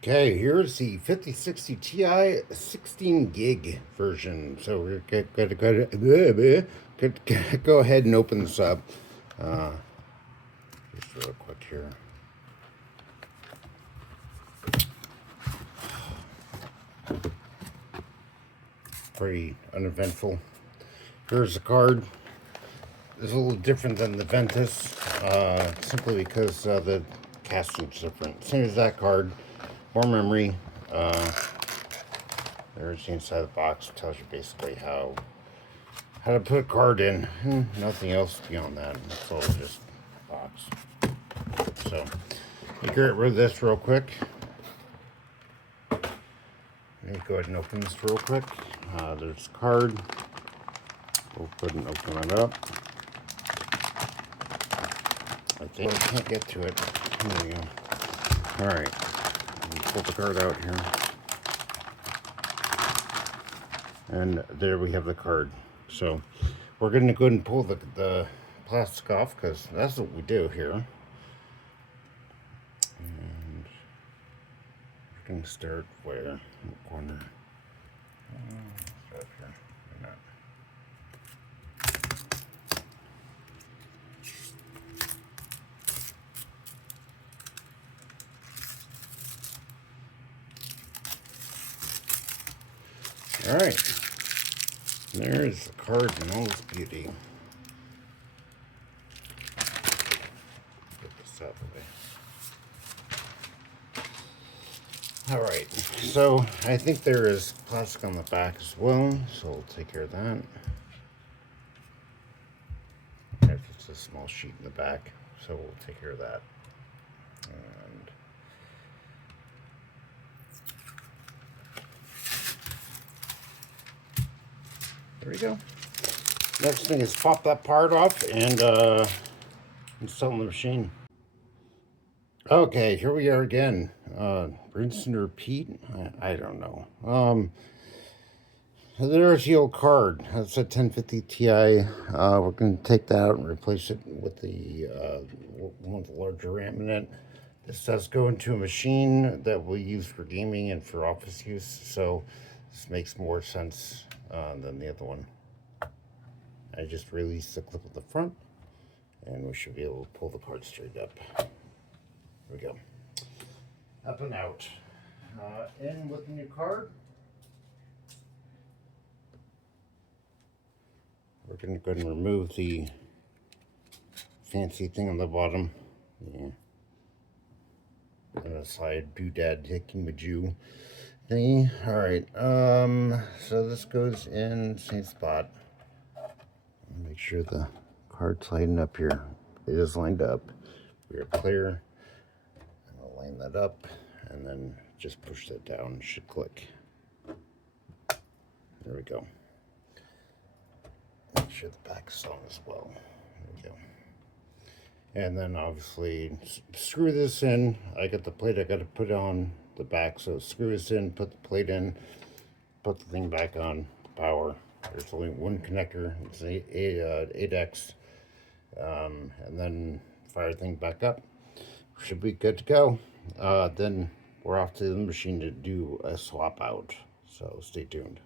Okay, here's the 5060 Ti 16 gig version. So we're gonna go ahead and open this up. Uh, just real quick here. Pretty uneventful. Here's the card. It's a little different than the Ventus, simply because the casting's different. Same as that card. More memory. There's the inside of the box. It tells you basically how to put a card in. Nothing else beyond that. It's all just a box. So, let me get rid of this real quick. Let me go ahead and open this real quick. There's the card. We'll go ahead and open it up. I think I can't get to it. There we go. Alright. Pull the card out here. And there we have the card. So we're going to go ahead and pull the plastic off, because that's what we do here. And we're going to start where? In the corner. Start here. Why not? Alright. There's the card in all its beauty. Get this out of the way. Alright, so I think there is plastic on the back as well, so we'll take care of that. If it's a small sheet in the back, so we'll take care of that. And there we go. Next thing is pop that part off and install the machine. Okay, here we are again. Rinse and repeat? I don't know. There's the old card. That's a 1050 Ti. We're going to take that out and replace it with the one with the larger RAM in it. This does go into a machine that we use for gaming and for office use, so this makes more sense than the other one. I just released the clip at the front, and we should be able to pull the card straight up. There we go. Up and out. In with the new card. We're going to go ahead and remove the fancy thing on the bottom. Yeah. MSI doodad thingy-majoo thingy. Alright, so this goes in the same spot. Make sure the card's lined up here. It is lined up. We are clear. I'll line that up and then just push that down. It should click. There we go. Make sure the back is on as well. There we go. And then obviously screw this in. I got the plate I got to put on the back, so screw this in, put the plate in, put the thing back on, power. There's only one connector. It's an 8X, and then fire the thing back up. Should be good to go. Then we're off to the machine to do a swap out, so stay tuned.